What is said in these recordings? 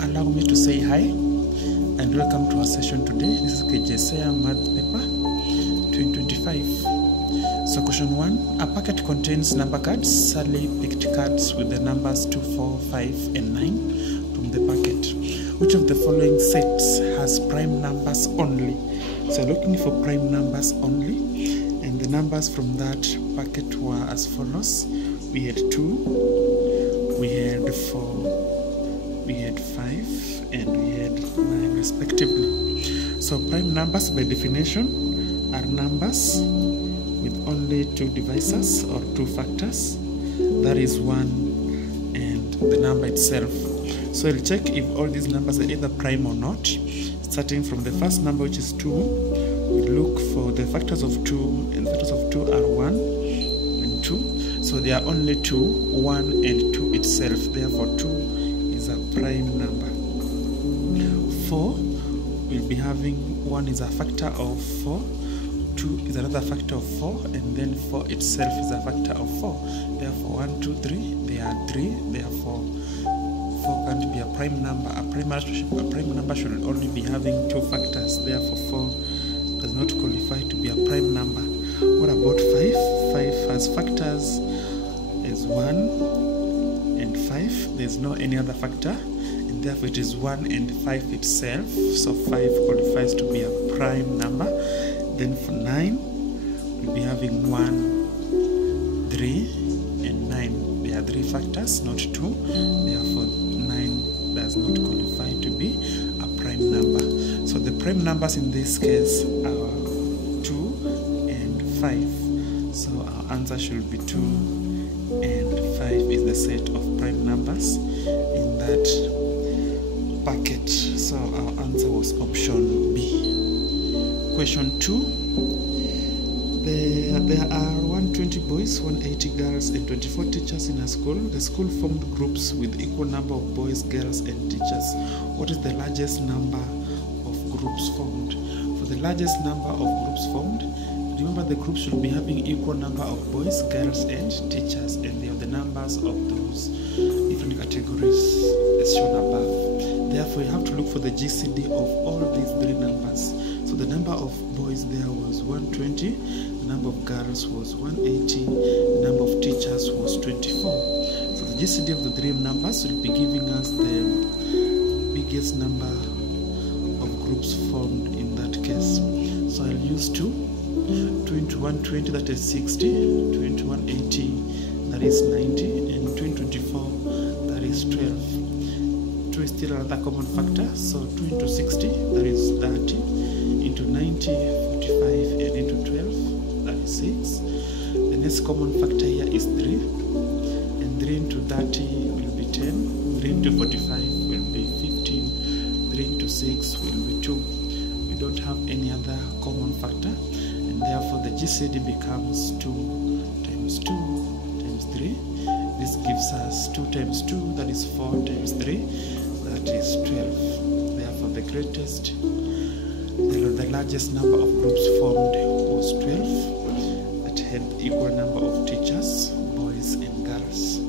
Allow me to say hi and welcome to our session today. This is Kjsea Math Paper 2025. So question 1, a packet contains number cards. Sally picked cards with the numbers 2, 4, 5 and 9 from the packet. Which of the following sets has prime numbers only? So looking for prime numbers only, and the numbers from that packet were as follows. We had 2, we had 4, we had 5 and we had 9 respectively. So prime numbers by definition are numbers with only 2 divisors or 2 factors, that is 1 and the number itself. So I'll check if all these numbers are either prime or not. Starting from the first number, which is 2, we look for the factors of 2, and the factors of 2 are 1 and 2. So there are only 2, 1 and 2 itself, therefore 2 is a prime number. 4, we'll be having 1 is a factor of 4, 2 is another factor of 4, and then 4 itself is a factor of 4. Therefore 1, 2, 3, they are 3, therefore 4 can't be a prime number. A prime number should only be having 2 factors, therefore 4 does not qualify to be a prime number. What about 5? 5 has factors as 1 and 5, there's no any other factor, and therefore it is 1 and 5 itself, so 5 qualifies to be a prime number. Then for 9, we'll be having 1, 3 and 9. There are 3 factors, not 2, therefore 9 does not qualify to be a prime number. So the prime numbers in this case are 2 and 5, so our answer should be 2 and 5 is the set of prime numbers in that packet. So our answer was option B. Question 2. There are 120 boys, 180 girls and 24 teachers in a school. The school formed groups with equal number of boys, girls and teachers. What is the largest number of groups formed? For the largest number of groups formed, remember the groups should be having equal number of boys, girls and teachers, and they have the numbers of those different categories as shown above. Therefore you have to look for the GCD of all these 3 numbers. So the number of boys there was 120, the number of girls was 180, the number of teachers was 24. So the GCD of the 3 numbers will be giving us the biggest number of groups formed in that case. So I'll use 2 into 120, that is 60, 2 into 180, that is 90, and 2 into 24, that is 12. 2 is still another common factor, so 2 into 60, that is 30, into 90, 45, and into 12, that is 6. The next common factor here is 3, and 3 into 30 will be 10, 3 into 45 will be 15, 3 into 6 will be 2. We don't have any other common factor, and therefore the GCD becomes 2 times 2 times 3. This gives us 2 times 2, that is 4 times 3, that is 12. Therefore the largest number of groups formed was 12, that had equal number of teachers, boys and girls.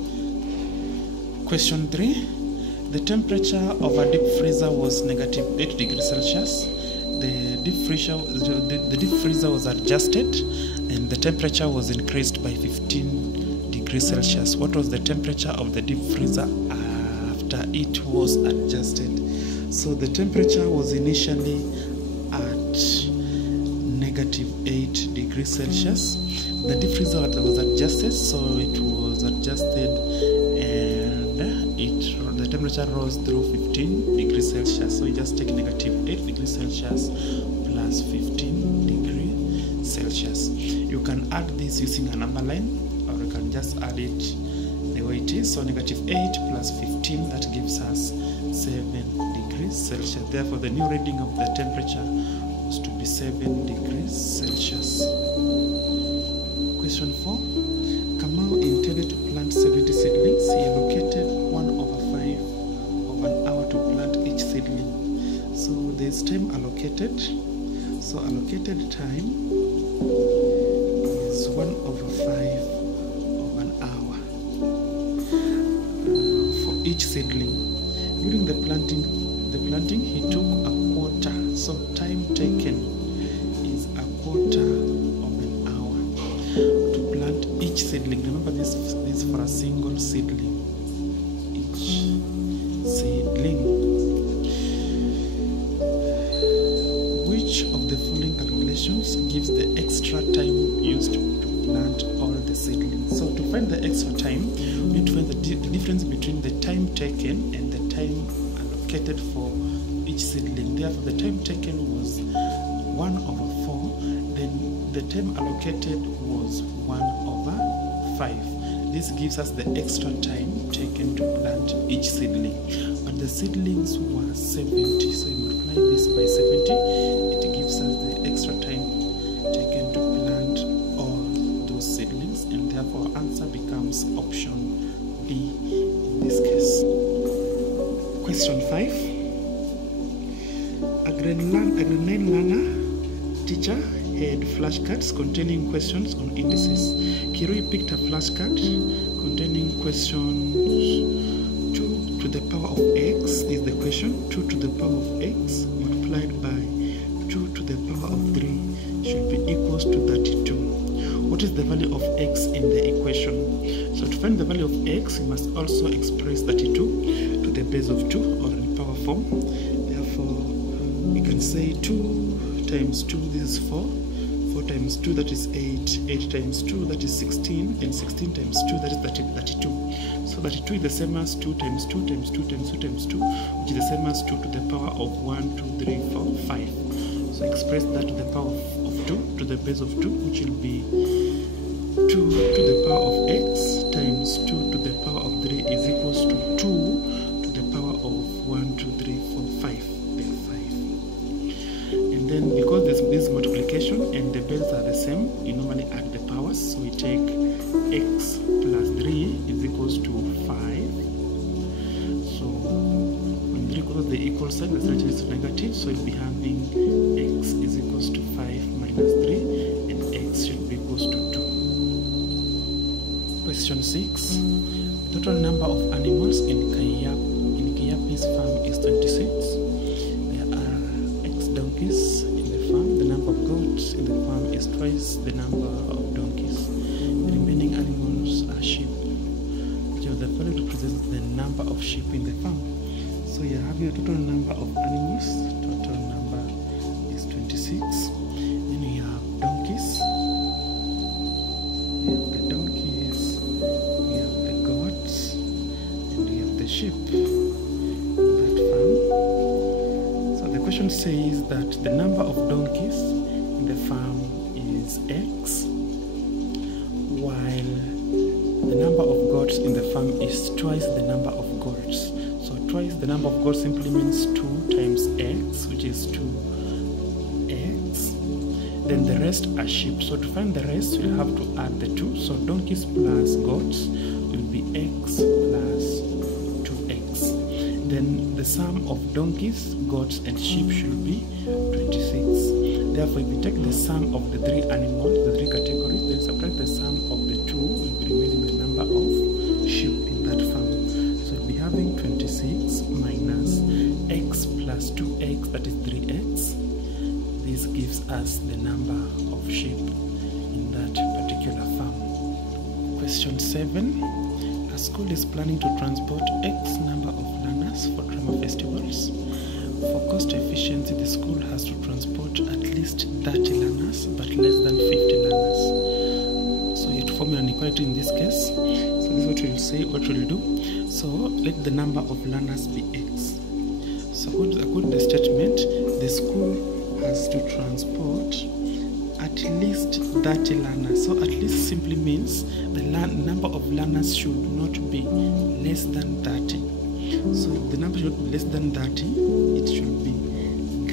Question 3. The temperature of a deep freezer was -8 degrees Celsius. The deep freezer was adjusted and the temperature was increased by 15 degrees Celsius. What was the temperature of the deep freezer after it was adjusted? So the temperature was initially at -8 degrees Celsius. The deep freezer was adjusted, so it was adjusted and the temperature rose through 15 degrees Celsius. So you just take -8 degrees Celsius plus 15 degrees Celsius. You can add this using a number line, or you can just add it the way it is. So -8 plus 15, that gives us 7 degrees Celsius. Therefore the new reading of the temperature was to be 7 degrees Celsius. Question 4. Kamau intended to plant 70 seedlings. He allocated 1/5 of an hour to plant each seedling. So there is time allocated. So allocated time is 1/5 of an hour for each seedling. During the planting he took a quarter. So time taken is a quarter of an hour to plant each seedling. Remember, this is for a single seedling. Each seedling. Which of the following calculations gives the extra time used to plant all the seedlings? So to find the extra time, we need to find the difference between the time taken and the time allocated for each seedling. Therefore, the time taken was 1/4, then the time allocated was 1/5. This gives us the extra time taken to plant each seedling. But the seedlings were 70, so you multiply this by 70, it gives us the extra time taken to plant all those seedlings, and therefore our answer becomes option D in this case. Question 5. A grade 9 learner teacher had flashcards containing questions on indices. Kirui picked a flashcard containing questions 2 to the power of x is the question. 2 to the power of x multiplied by 2 to the power of 3 should be equals to 32. What is the value of x in the equation? So to find the value of x, we must also express 32 to the base of 2, or in power form. Therefore, we can say 2 times 2, this is 4. 4 times 2, that is 8. 8 times 2, that is 16. And 16 times 2, that is 32. So 32 is the same as 2 times 2 times 2 times 2 times 2, which is the same as 2 to the power of 1, 2, 3, 4, 5. So express that to the power of 2 to the base of 2, which will be 2 to the power of x times 2 to the power of 3 is equals to 2 to the power of 1, 2, 3, 4, 5. Then 5. And then because this multiplication and the bases are the same, you normally add the powers. So we take x plus 3 is equals to 5. So when 3 goes to the equal sign, the sign is negative, so we'll be having x is equals to 5 minus 3, and x should be equals to 2. Question 6. The total number of animals in Kjesea's farm is 26. There are X donkeys in the farm. The number of goats in the farm is twice the number of donkeys. The remaining animals are sheep. Which of the following represents the number of sheep in the farm? So you're having a total number of animals. Total number is 26. Then we have donkeys. We have the donkeys. We have the goats. And we have the sheep in that farm. So the question says that the number of donkeys in the farm is X, while the number of goats in the farm is twice the number of goats. So twice the number of goats simply means 2 times X, which is 2X. Then the rest are sheep. So to find the rest, we'll have to add the 2. So donkeys plus goats will be X plus 2X. Then the sum of donkeys, goats, and sheep should be 26. Therefore, if we take the sum of the 3 animals, the 3 categories, then subtract the sum of the 2, we'll be remaining the number of sheep in that farm. So we'll be having 26 minus x plus 2x, that is 3x. This gives us the number of sheep in that particular farm. Question 7. A school is planning to transport X number of learners for drama festivals. For cost efficiency, the school has to transport at least 30 learners, but less than 50 learners. So you have to form an inequality in this case. So this is what we'll say, what we'll do. So let the number of learners be X. So according to the statement, the school has to transport at least 30 learners. So at least simply means the number of learners should not be less than 30. So the number should be less than 30, it should be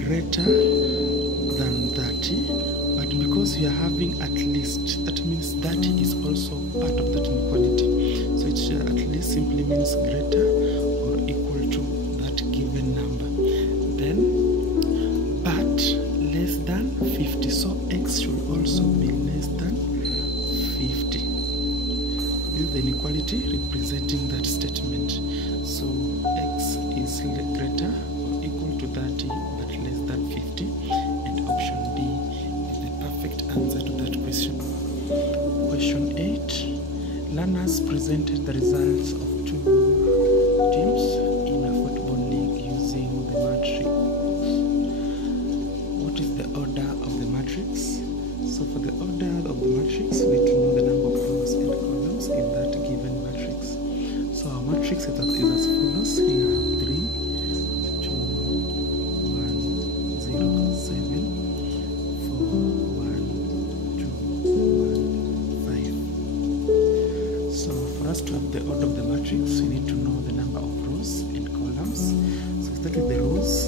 greater than 30, but because we are having at least, that means 30 is also part of that inequality. So it at least simply means greater or equal to that given number. Then, but less than 50, so x should also be less than 50. This is the inequality representing that statement. So x is is greater or equal to 30 but less than 50, and option D is the perfect answer to that question. Question 8. Learners presented the results of two teams in a football league using the matrix. What is the order of the matrix? So for the order of the matrix, we need to know the number of rows and columns in that given matrix. So our matrix is as follows. Here 3, 2, 1, 0, 7, 4, 1, 2, 1, 5. So for us to have the order of the matrix, we need to know the number of rows and columns. So start with the rows.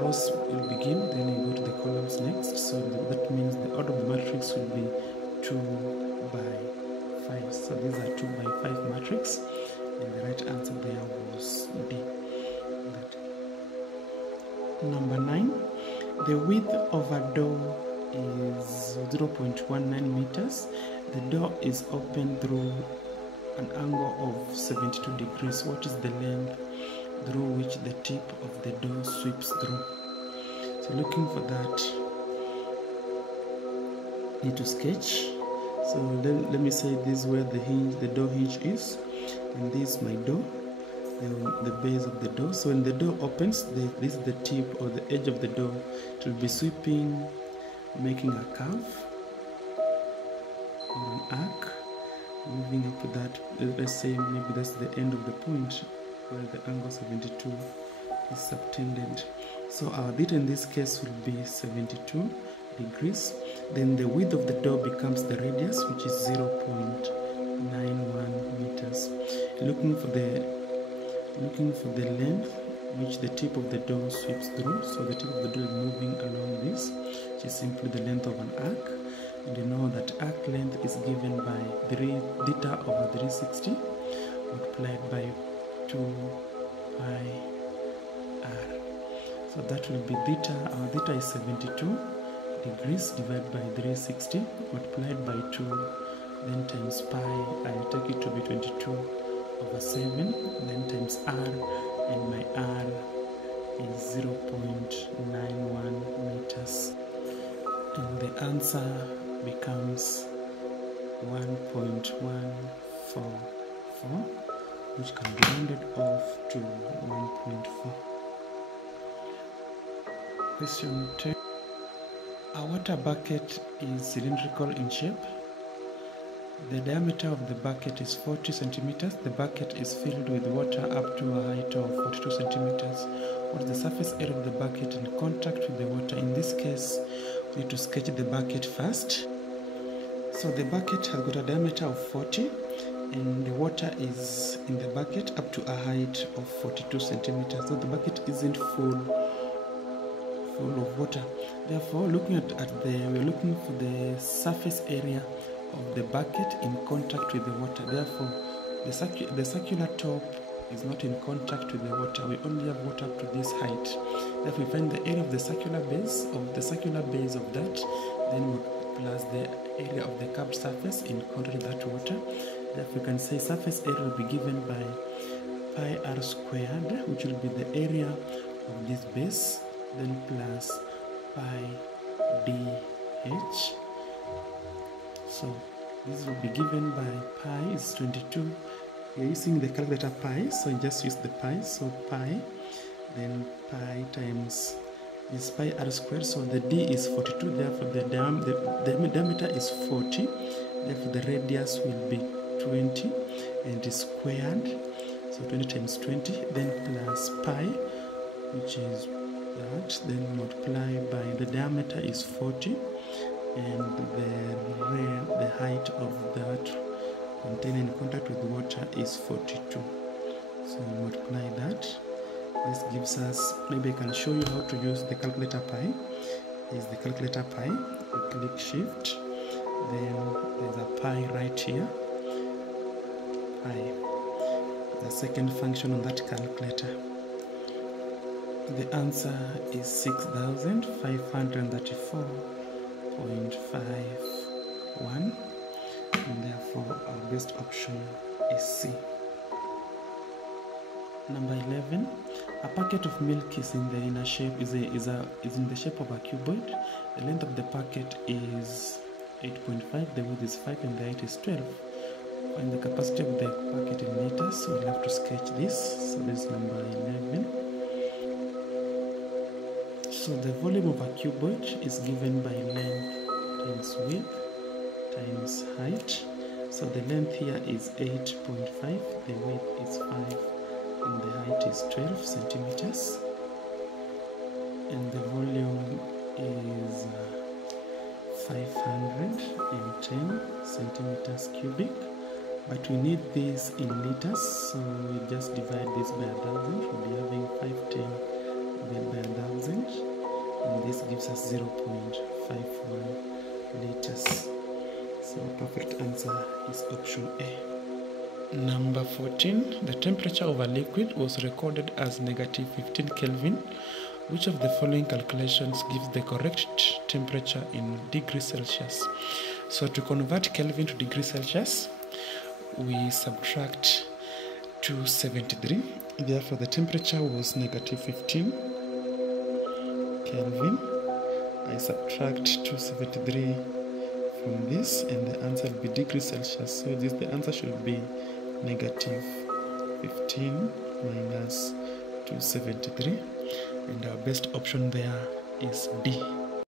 Rows will begin, then you go to the columns next. So that means the order of the matrix will be 2 by 5. So these are 2 by 5 matrix, and the right answer there was D. Number 9. The width of a door is 0.19 meters. The door is open through an angle of 72 degrees. What is the length through which the tip of the door sweeps through? So looking for that, need to sketch. So let me say this is where the door hinge is, and this is my door, the base of the door. So when the door opens, this is the tip or the edge of the door. It will be sweeping, making a curve or an arc, moving up to that. Let's say maybe that's the end of the point where the angle 72 is subtended. So our theta in this case will be 72 degrees. Then the width of the door becomes the radius, which is 0.91 meters. Looking for the length which the tip of the door sweeps through. So the tip of the door is moving along this, which is simply the length of an arc. And you know that arc length is given by theta over 360 multiplied by 2 pi r. So that will be theta. Our theta is 72 degrees divided by 360 multiplied by 2, then times pi. I'll take it to be 22 over 7, then times r, and my r is 0.91 meters. And the answer becomes 1.144, which can be rounded off to 1.4. Question 10. A water bucket is cylindrical in shape. The diameter of the bucket is 40 centimeters. The bucket is filled with water up to a height of 42 centimeters. What is the surface area of the bucket in contact with the water? In this case, we need to sketch the bucket first. So the bucket has got a diameter of 40, and the water is in the bucket up to a height of 42 centimeters. So the bucket isn't full of water. Therefore, we're looking for the surface area of the bucket in contact with the water. Therefore, the circular top is not in contact with the water. We only have water up to this height. Therefore, we find the area of the circular base of that, then plus the area of the curved surface in contact with that water. Therefore, we can say surface area will be given by pi r squared, which will be the area of this base, then plus pi dh. So this will be given by pi is 22. We're using the calculator pi, so just use the pi. So pi, then pi times is pi r squared. So the d is 42. Therefore the diameter is 40. Therefore the radius will be 20, and it is squared. So 20 times 20, then plus pi, which is that, then multiply by the diameter is 40, and the height of that container in contact with the water is 42. So multiply that. This gives us, maybe I can show you how to use the calculator pi. Is the calculator pi. You click shift, then there's a pi right here. Pi. the second function on that calculator. The answer is 6,534.51, and therefore our best option is C. Number 11, a packet of milk is in the inner shape is in the shape of a cuboid. The length of the packet is 8.5, the width is 5, and the height is 12. Find the capacity of the packet in liters. So we'll have to sketch this. So this is number 11. So the volume of a cuboid is given by length times width times height. So the length here is 8.5, the width is 5, and the height is 12 centimeters. And the volume is 510 centimeters cubic. But we need this in liters, so we just divide this by 1,000. We'll be having 510 divided by 1,000, and this gives us 0.51 liters. So perfect answer is option A. Number 14, the temperature of a liquid was recorded as negative 15 Kelvin. Which of the following calculations gives the correct temperature in degrees Celsius? So to convert Kelvin to degrees Celsius, we subtract 273. Therefore, the temperature was negative 15 Kelvin. I subtract 273 from this, and the answer will be degrees Celsius. So the answer should be negative 15 minus 273, and our best option there is D.